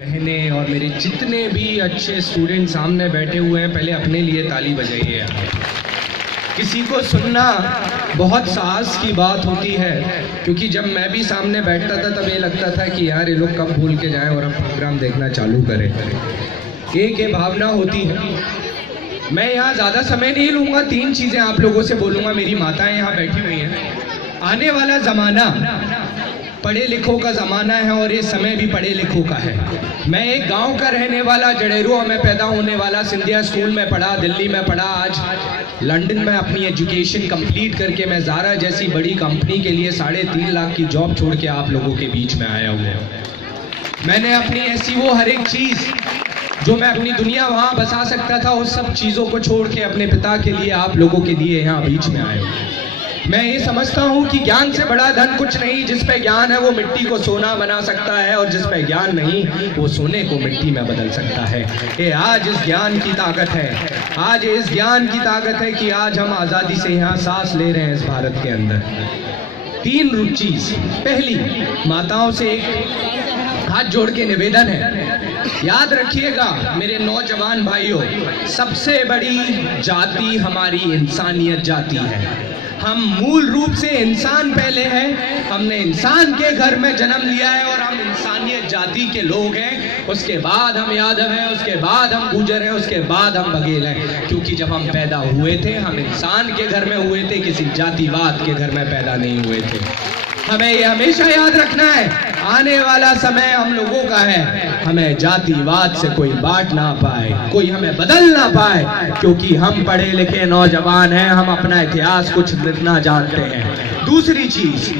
बहने और मेरे जितने भी अच्छे स्टूडेंट सामने बैठे हुए हैं, पहले अपने लिए ताली बजाइए यार। किसी को सुनना बहुत साहस की बात होती है, क्योंकि जब मैं भी सामने बैठता था तब ये लगता था कि यार ये लोग कब भूल के जाएं और अब प्रोग्राम देखना चालू करें। एक ये भावना होती है। मैं यहाँ ज़्यादा समय नहीं लूँगा, 3 चीज़ें आप लोगों से बोलूँगा। मेरी माताएं यहाँ बैठी हुई हैं। आने वाला ज़माना पढ़े लिखों का ज़माना है और ये समय भी पढ़े लिखों का है। मैं एक गांव का रहने वाला, जडेरुआ में पैदा होने वाला, सिंधिया स्कूल में पढ़ा, दिल्ली में पढ़ा, आज लंदन में अपनी एजुकेशन कंप्लीट करके मैं ज़ारा जैसी बड़ी कंपनी के लिए 3.5 लाख की जॉब छोड़ के आप लोगों के बीच में आया हुआ हूँ। मैंने अपनी ऐसी वो हर एक चीज़ जो मैं अपनी दुनिया वहाँ बसा सकता था, उस सब चीज़ों को छोड़ के अपने पिता के लिए, आप लोगों के लिए यहाँ बीच में आया हूँ। मैं ये समझता हूँ कि ज्ञान से बड़ा धन कुछ नहीं। जिस पे ज्ञान है वो मिट्टी को सोना बना सकता है, और जिस पे ज्ञान नहीं वो सोने को मिट्टी में बदल सकता है। ये आज इस ज्ञान की ताकत है, आज इस ज्ञान की ताकत है कि आज हम आज़ादी से यहाँ सांस ले रहे हैं इस भारत के अंदर। 3 चीज़। पहली, माताओं से एक हाथ जोड़ के निवेदन है, याद रखिएगा मेरे नौजवान भाइयों, सबसे बड़ी जाति हमारी इंसानियत जाति है। हम मूल रूप से इंसान पहले हैं, हमने इंसान के घर में जन्म लिया है और हम इंसानियत जाति के लोग हैं। उसके बाद हम यादव हैं, उसके बाद हम गुजर हैं, उसके बाद हम बघेल हैं। क्योंकि जब हम पैदा हुए थे हम इंसान के घर में हुए थे, किसी जातिवाद के घर में पैदा नहीं हुए थे। हमें ये हमेशा याद रखना है, आने वाला समय हम लोगों का है। हमें जातिवाद से कोई बांट ना पाए, कोई हमें बदल ना पाए, क्योंकि हम पढ़े लिखे नौजवान हैं, हम अपना इतिहास कुछ लिखना जानते हैं। दूसरी चीज,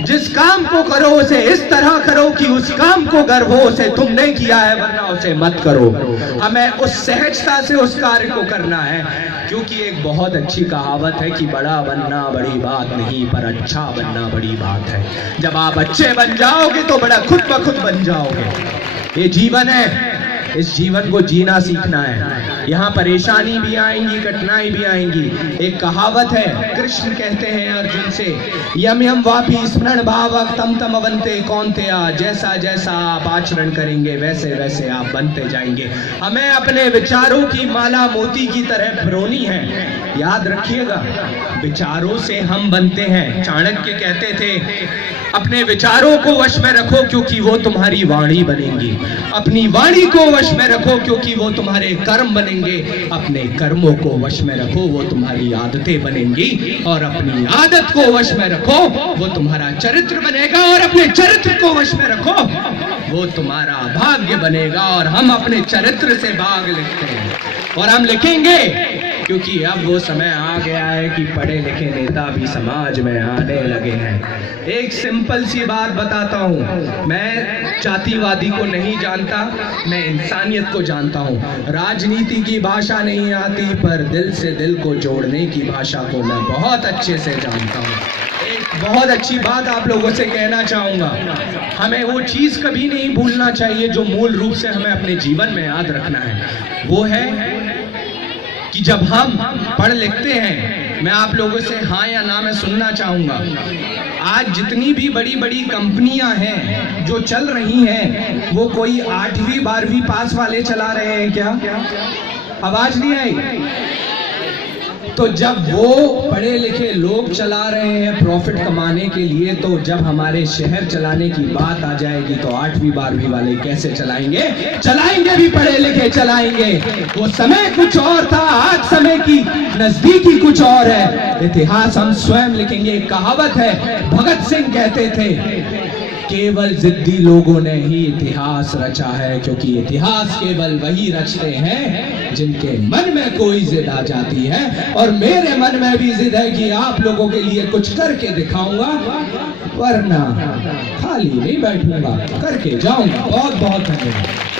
जिस काम को करो उसे इस तरह करो कि उस काम को गर्व हो, उसे तुमने किया है वरना उसे मत करो। हमें उस सहजता से उस कार्य को करना है, क्योंकि एक बहुत अच्छी कहावत है कि बड़ा बनना बड़ी बात नहीं, पर अच्छा बनना बड़ी बात है। जब आप अच्छे बन जाओगे तो बड़ा खुद ब खुद बन जाओगे। ये जीवन है, इस जीवन को जीना सीखना है। यहाँ परेशानी भी आएंगी, कठिनाई भी आएंगी। एक कहावत है, कृष्ण कहते हैं अर्जुन से, यम यम वापी स्मरण भावक तम तम अवंते कौन्तेया, जैसा जैसा आप आचरण करेंगे वैसे वैसे आप बनते जाएंगे। हमें अपने विचारों की माला मोती की तरह पिरोनी है। याद रखिएगा, विचारों से हम बनते हैं। चाणक्य कहते थे, अपने विचारों को वश में रखो क्योंकि वो तुम्हारी वाणी बनेंगी। अपनी वाणी को वश में रखो क्योंकि वो तुम्हारे कर्म बनेंगे। अपने कर्मों को वश में रखो, वो तुम्हारी आदतें बनेंगी। और अपनी आदत को वश में रखो, वो तुम्हारा चरित्र बनेगा। और अपने चरित्र को वश में रखो, वो तुम्हारा भाग्य बनेगा। और हम अपने चरित्र से भाग्य लिखते हैं, और हम लिखेंगे क्योंकि अब वो समय आ गया है कि पढ़े लिखे नेता भी समाज में आने लगे हैं। एक सिंपल सी बात बताता हूँ, मैं जातिवादी को नहीं जानता, मैं इंसानियत को जानता हूँ। राजनीति की भाषा नहीं आती, पर दिल से दिल को जोड़ने की भाषा को मैं बहुत अच्छे से जानता हूँ। एक बहुत अच्छी बात आप लोगों से कहना चाहूँगा, हमें वो चीज़ कभी नहीं भूलना चाहिए जो मूल रूप से हमें अपने जीवन में याद रखना है। वो है कि जब हम पढ़ लिखते हैं, मैं आप लोगों से हाँ या ना में सुनना चाहूँगा। आज जितनी भी बड़ी बड़ी कंपनियां हैं जो चल रही हैं, वो कोई 8वीं 12वीं पास वाले चला रहे हैं क्या? आवाज नहीं आई? तो जब वो पढ़े लिखे लोग चला रहे हैं प्रॉफिट कमाने के लिए, तो जब हमारे शहर चलाने की बात आ जाएगी तो 8वीं 12वीं वाले कैसे चलाएंगे? चलाएंगे भी पढ़े लिखे चलाएंगे। वो समय कुछ और था, आज समय की नजदीकी कुछ और है। इतिहास हम स्वयं लिखेंगे। एक कहावत है, भगत सिंह कहते थे, केवल जिद्दी लोगों ने ही इतिहास रचा है, क्योंकि इतिहास केवल वही रचते हैं जिनके मन में कोई जिद आ जाती है। और मेरे मन में भी जिद है कि आप लोगों के लिए कुछ करके दिखाऊंगा, वरना खाली नहीं बैठूंगा, करके जाऊंगा। बहुत बहुत धन्यवाद।